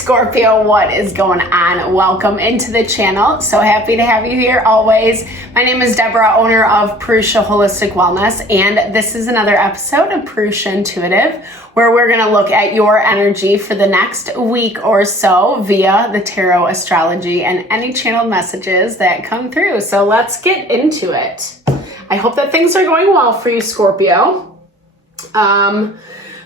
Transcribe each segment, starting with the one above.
Scorpio, what is going on? Welcome into the channel. So happy to have you here always. My name is Deborah, owner of Purusha Holistic Wellness, and this is another episode of Purusha Intuitive, where we're going to look at your energy for the next week or so via the tarot, astrology, and any channeled messages that come through. So let's get into it. I hope that things are going well for you, Scorpio.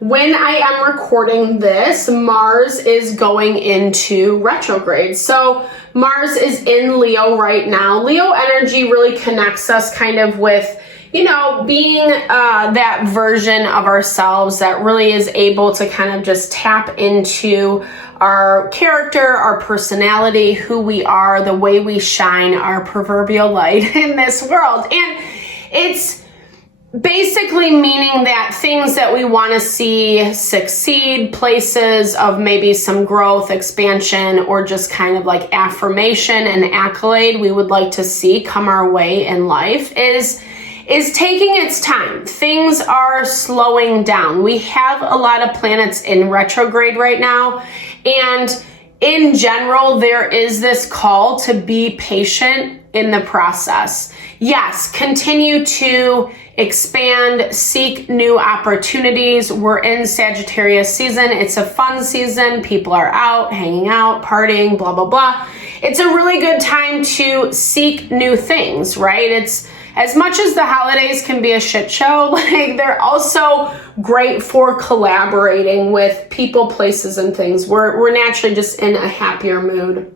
When I am recording this, Mars is going into retrograde. So Mars is in Leo right now. Leo energy really connects us kind of with, you know, being that version of ourselves that really is able to kind of just tap into our character, our personality, who we are, the way we shine our proverbial light in this world. And it's basically meaning that things that we want to see succeed, places of maybe some growth, expansion, or just kind of like affirmation and accolade we would like to see come our way in life is taking its time. Things are slowing down. We have a lot of planets in retrograde right now, and in general, there is this call to be patient in the process. Yes, continue to expand, seek new opportunities. We're in Sagittarius season. It's a fun season. People are out, hanging out, partying, blah, blah, blah. It's a really good time to seek new things, right? It's as much as the holidays can be a shit show, like they're also great for collaborating with people, places, and things. We're naturally just in a happier mood.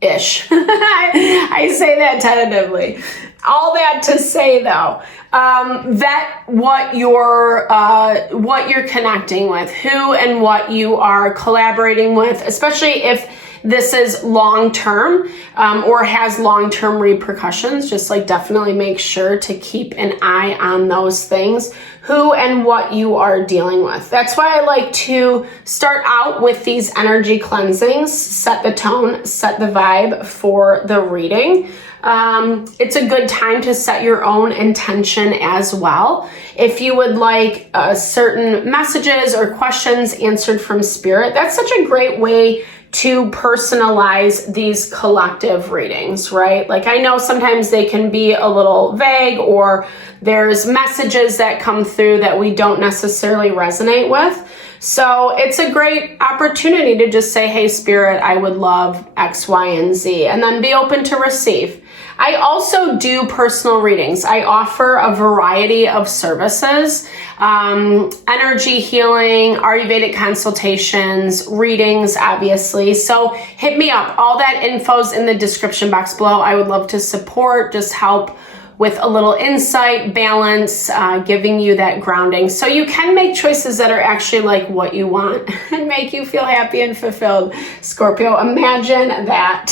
Ish. I say that tentatively. All that to say though, that what you're connecting with, who and what you are collaborating with, especially if this is long-term or has long-term repercussions, just like definitely make sure to keep an eye on those things, who and what you are dealing with. That's why I like to start out with these energy cleansings, set the tone, set the vibe for the reading. It's a good time to set your own intention as well. If you would like certain messages or questions answered from spirit, that's such a great way to personalize these collective readings, right? Like I know sometimes they can be a little vague, or there's messages that come through that we don't necessarily resonate with. So it's a great opportunity to just say, hey, spirit, I would love X, Y, and Z, and then be open to receive. I also do personal readings. I offer a variety of services, energy healing, Ayurvedic consultations, readings, obviously. So hit me up. All that info's in the description box below. I would love to support, just help with a little insight, balance, giving you that grounding. So you can make choices that are actually like what you want and make you feel happy and fulfilled. Scorpio, imagine that.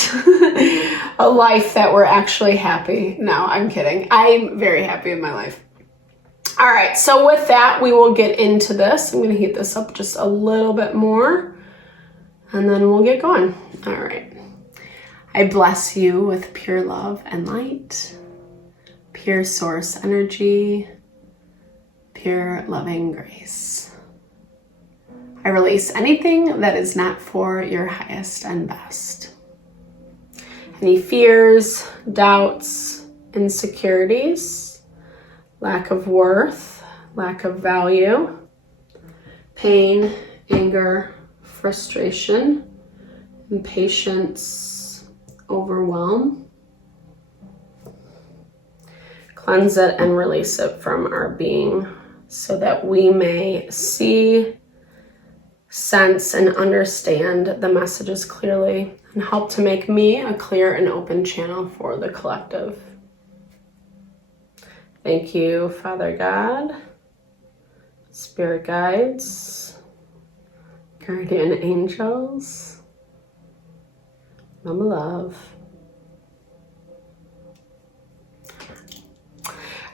A life that we're actually happy. No, I'm kidding. I'm very happy in my life. All right, so with that, we will get into this. I'm gonna heat this up just a little bit more, and then we'll get going. All right. I bless you with pure love and light, pure source energy, pure loving grace. I release anything that is not for your highest and best. Any fears, doubts, insecurities, lack of worth, lack of value, pain, anger, frustration, impatience, overwhelm. Cleanse it and release it from our being so that we may see, sense, and understand the messages clearly and help to make me a clear and open channel for the collective. Thank you, Father God, Spirit Guides, Guardian Angels, Mama Love.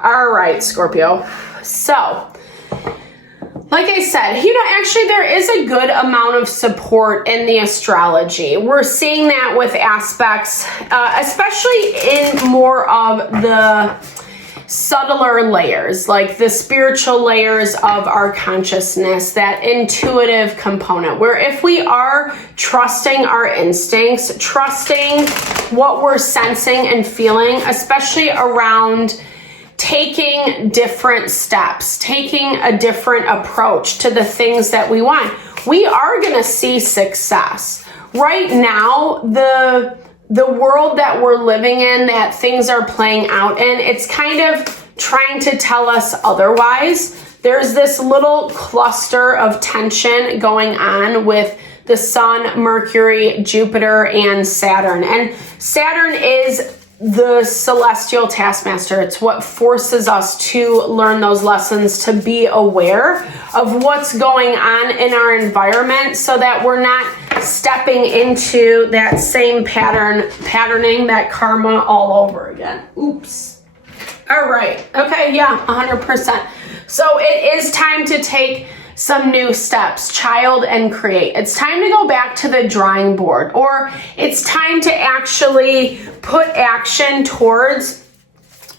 All right, Scorpio. So, like I said, you know, actually there is a good amount of support in the astrology. We're seeing that with aspects, especially in more of the subtler layers, like the spiritual layers of our consciousness, that intuitive component, where if we are trusting our instincts, trusting what we're sensing and feeling, especially around taking different steps, taking a different approach to the things that we want, we are going to see success. Right now, the world that we're living in, that things are playing out in, it's kind of trying to tell us otherwise. There's this little cluster of tension going on with the Sun, Mercury, Jupiter, and Saturn. And Saturn is the celestial taskmaster. It's what forces us to learn those lessons, to be aware of what's going on in our environment, so that we're not stepping into that same patterning, that karma all over again. Oops. All right. Okay. Yeah, 100%. So it is time to take some new steps, child and create. It's time to go back to the drawing board, or it's time to actually put action towards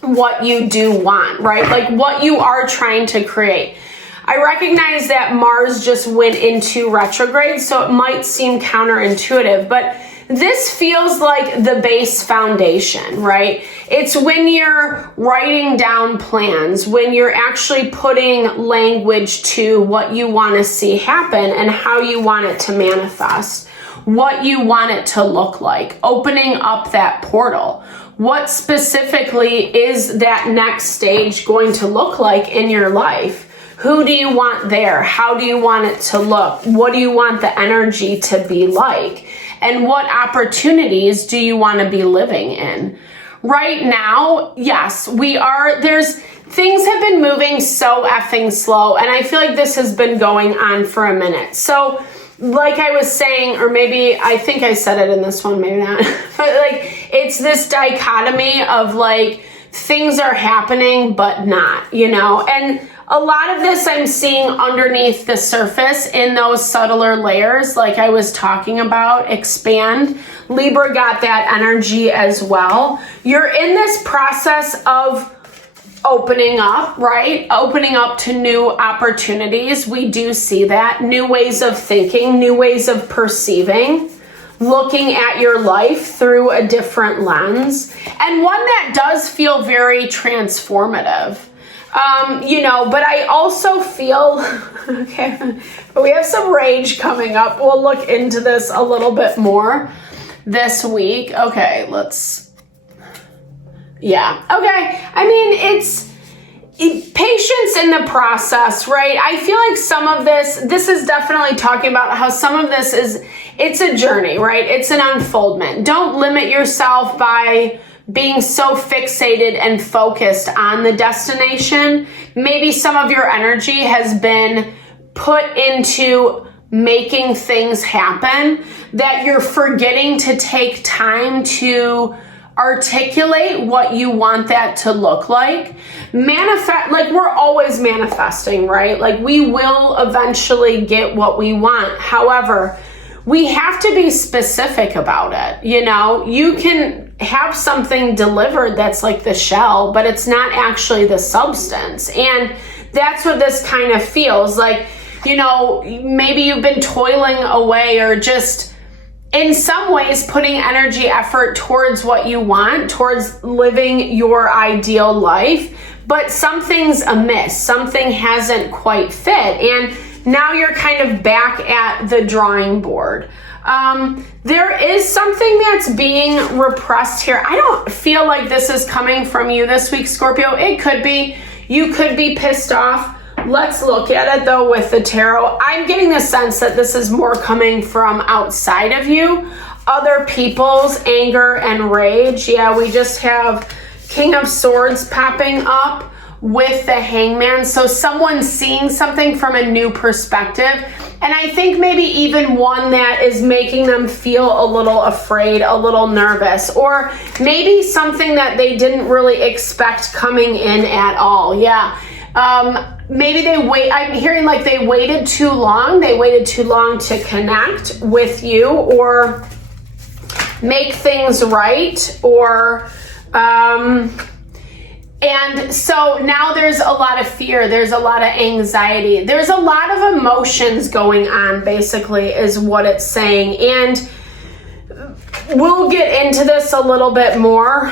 what you do want, right? Like what you are trying to create. I recognize that Mars just went into retrograde, so it might seem counterintuitive, but this feels like the base foundation, right? It's when you're writing down plans, when you're actually putting language to what you want to see happen and how you want it to manifest, what you want it to look like, opening up that portal. What specifically is that next stage going to look like in your life? Who do you want there? How do you want it to look? What do you want the energy to be like? And what opportunities do you want to be living in? Right now, yes, things have been moving so effing slow, and I feel like this has been going on for a minute. So, like I was saying, or maybe I think I said it in this one, maybe not, but like it's this dichotomy of like things are happening but not, and a lot of this I'm seeing underneath the surface in those subtler layers, like I was talking about, expand. Libra got that energy as well. You're in this process of opening up, right? Opening up to new opportunities. We do see that. New ways of thinking, new ways of perceiving, looking at your life through a different lens, and one that does feel very transformative. But I also feel, okay, we have some rage coming up. We'll look into this a little bit more this week. Okay, okay. I mean, it's patience in the process, right? I feel like some of this is definitely talking about how some of this it's a journey, right? It's an unfoldment. Don't limit yourself by being so fixated and focused on the destination. Maybe some of your energy has been put into making things happen, that you're forgetting to take time to articulate what you want that to look like. Manifest, like we're always manifesting, right? Like we will eventually get what we want. However, we have to be specific about it. You can have something delivered that's like the shell, but it's not actually the substance. And that's what this kind of feels like. Maybe you've been toiling away, or just in some ways putting energy, effort towards what you want, towards living your ideal life, but something's amiss. Something hasn't quite fit. And now you're kind of back at the drawing board. There is something that's being repressed here. I don't feel like this is coming from you this week, Scorpio. It could be. You could be pissed off. Let's look at it though with the tarot. I'm getting the sense that this is more coming from outside of you. Other people's anger and rage. Yeah, we just have King of Swords popping up with the Hangman. So someone's seeing something from a new perspective. And I think maybe even one that is making them feel a little afraid, a little nervous, or maybe something that they didn't really expect coming in at all. Yeah. Maybe I'm hearing like they waited too long. They waited too long to connect with you or make things right, or, And so now there's a lot of fear, there's a lot of anxiety, there's a lot of emotions going on, basically, is what it's saying. And we'll get into this a little bit more.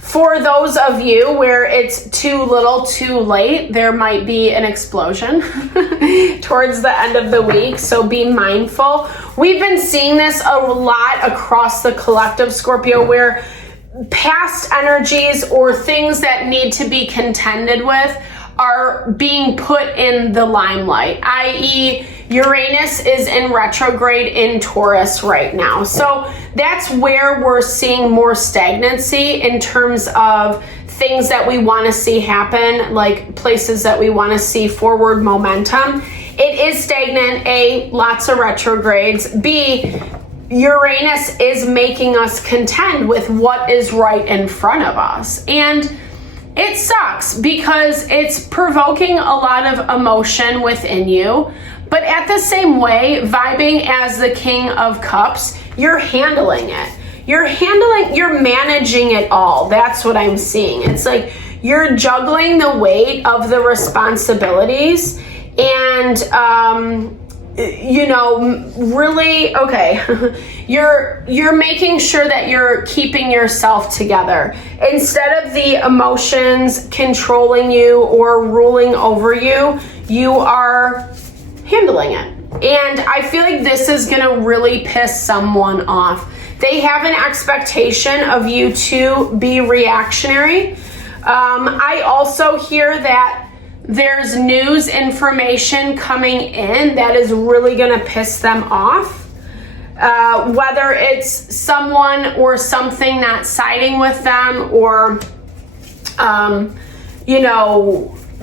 For those of you where it's too little too late, there might be an explosion towards the end of the week, so be mindful. We've been seeing this a lot across the collective, Scorpio, where past energies or things that need to be contended with are being put in the limelight, i.e. Uranus is in retrograde in Taurus right now. So that's where we're seeing more stagnancy in terms of things that we want to see happen, like places that we want to see forward momentum. It is stagnant, A, lots of retrogrades, B, Uranus is making us contend with what is right in front of us. And it sucks because it's provoking a lot of emotion within you. But at the same way, vibing as the King of Cups, you're handling it. You're managing it all. That's what I'm seeing. It's like you're juggling the weight of the responsibilities and, really, okay, you're making sure that you're keeping yourself together. Instead of the emotions controlling you or ruling over you, you are handling it. And I feel like this is going to really piss someone off. They have an expectation of you to be reactionary. I also hear that there's news information coming in that is really going to piss them off. Whether it's someone or something that's siding with them or,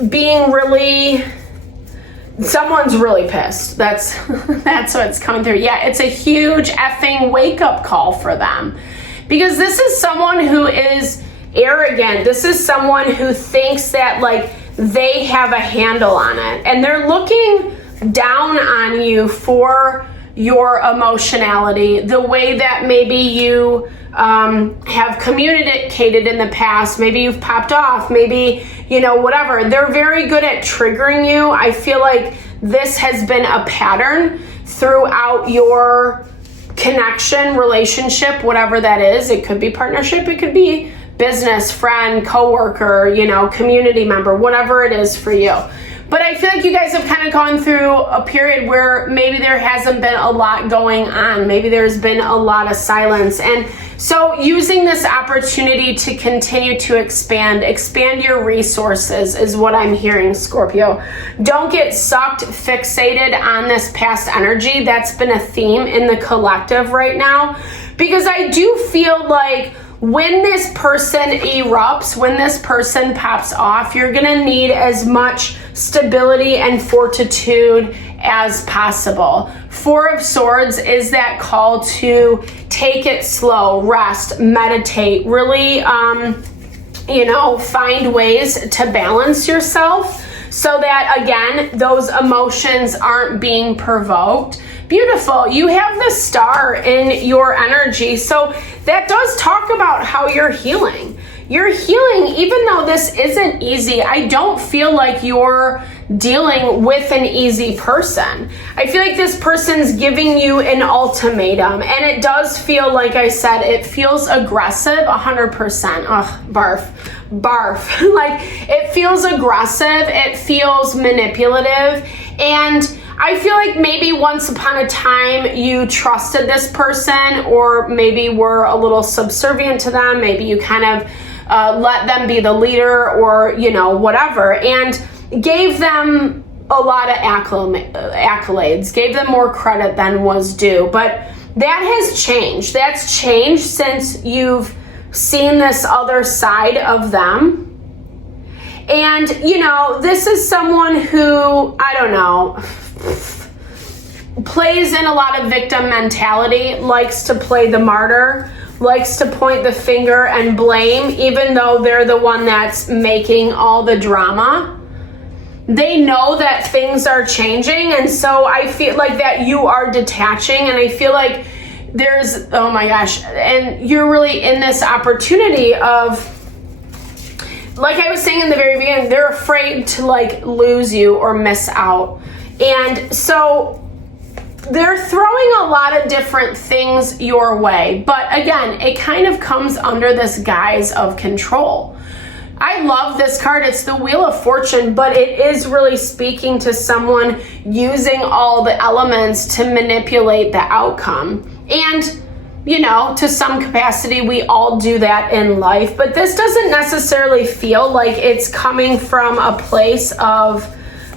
being really, someone's really pissed. That's what's coming through. Yeah, it's a huge effing wake-up call for them. Because this is someone who is arrogant. This is someone who thinks that, like, they have a handle on it. And they're looking down on you for your emotionality, the way that maybe you have communicated in the past. Maybe you've popped off, maybe, whatever. They're very good at triggering you. I feel like this has been a pattern throughout your connection, relationship, whatever that is. It could be partnership, it could be business, friend, coworker, community member, whatever it is for you. But I feel like you guys have kind of gone through a period where maybe there hasn't been a lot going on. Maybe there's been a lot of silence. And so using this opportunity to continue to expand your resources is what I'm hearing, Scorpio. Don't get sucked, fixated on this past energy. That's been a theme in the collective right now. Because I do feel like when this person erupts, when this person pops off, you're going to need as much stability and fortitude as possible. Four of Swords is that call to take it slow, rest, meditate, really, find ways to balance yourself so that, again, those emotions aren't being provoked. Beautiful. You have the Star in your energy. So that does talk about how you're healing. You're healing, even though this isn't easy. I don't feel like you're dealing with an easy person. I feel like this person's giving you an ultimatum. And it does feel, like I said, it feels aggressive, 100%. Ugh, barf. Like, it feels aggressive. It feels manipulative. And I feel like maybe once upon a time you trusted this person, or maybe were a little subservient to them. Maybe you kind of let them be the leader, or, whatever, and gave them a lot of accolades, gave them more credit than was due. But that has changed. That's changed since you've seen this other side of them. And, this is someone who, I don't know, plays in a lot of victim mentality, likes to play the martyr, likes to point the finger and blame, even though they're the one that's making all the drama. They know that things are changing, and so I feel like that you are detaching, and I feel like there's, oh my gosh, and you're really in this opportunity of, like I was saying in the very beginning, they're afraid to like lose you or miss out. And so they're throwing a lot of different things your way. But again, it kind of comes under this guise of control. I love this card. It's the Wheel of Fortune, but it is really speaking to someone using all the elements to manipulate the outcome. And you know, to some capacity, we all do that in life, but this doesn't necessarily feel like it's coming from a place of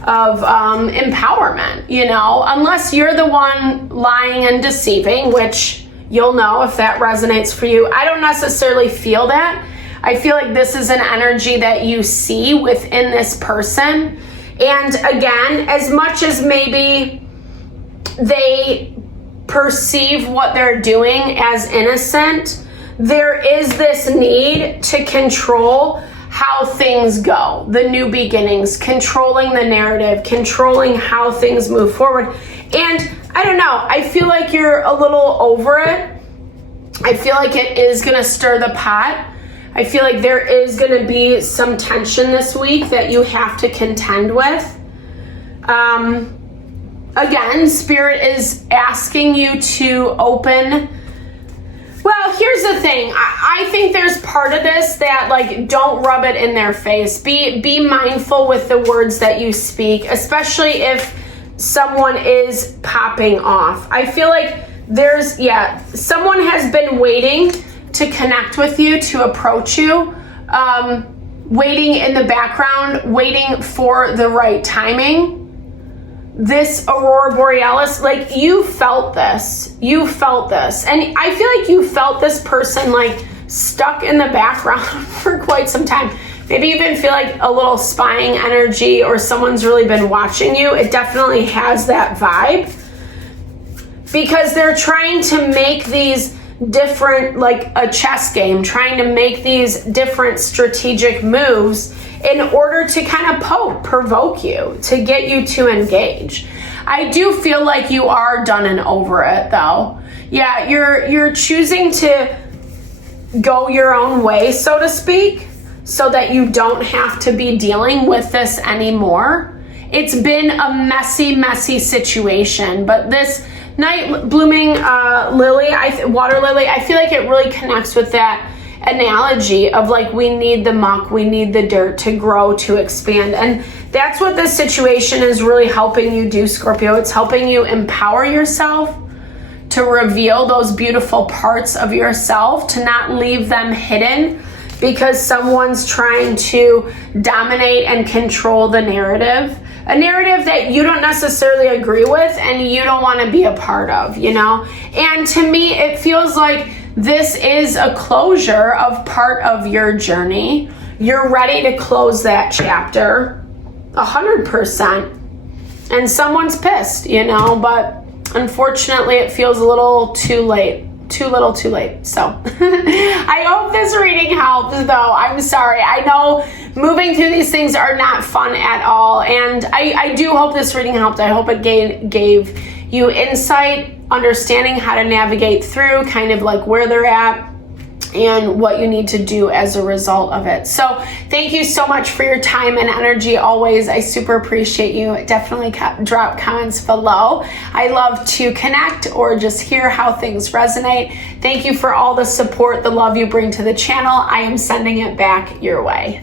empowerment, you know, unless you're the one lying and deceiving, which you'll know if that resonates for you. I don't necessarily feel that. I feel like this is an energy that you see within this person. And again, as much as maybe they perceive what they're doing as innocent, there is this need to control how things go, the new beginnings, controlling the narrative, controlling how things move forward. And I don't know, I feel like you're a little over it. I feel like it is going to stir the pot. I feel like there is going to be some tension this week that you have to contend with. Again, Spirit is asking you to open. Well, here's the thing. I think there's part of this that, like, don't rub it in their face. Be mindful with the words that you speak, especially if someone is popping off. I feel like there's, someone has been waiting to connect with you, to approach you, waiting in the background, waiting for the right timing. This Aurora Borealis, like, you felt this. And I feel like you felt this person like stuck in the background for quite some time. Maybe you even feel like a little spying energy or someone's really been watching you. It definitely has that vibe because they're trying to make these different, like a chess game, trying to make these different strategic moves in order to kind of provoke you, to get you to engage. I do feel like you are done and over it though. Yeah, you're choosing to go your own way, so to speak, so that you don't have to be dealing with this anymore. It's been a messy situation, but this night blooming lily, water lily, I feel like it really connects with that analogy of like, we need the muck, we need the dirt to grow, to expand. And that's what this situation is really helping you do, Scorpio. It's helping you empower yourself, to reveal those beautiful parts of yourself, to not leave them hidden because someone's trying to dominate and control the narrative. A narrative that you don't necessarily agree with and you don't want to be a part of, you know? And to me, it feels like this is a closure of part of your journey. You're ready to close that chapter 100%. And someone's pissed, you know, but unfortunately it feels a little too late. Too little too late. So I hope this reading helped though. I'm sorry. I know moving through these things are not fun at all. And I do hope this reading helped. I hope it gave you insight, understanding how to navigate through kind of like where they're at and what you need to do as a result of it. So thank you so much for your time and energy always. I super appreciate you. Definitely drop comments below. I love to connect or just hear how things resonate. Thank you for all the support, the love you bring to the channel. I am sending it back your way.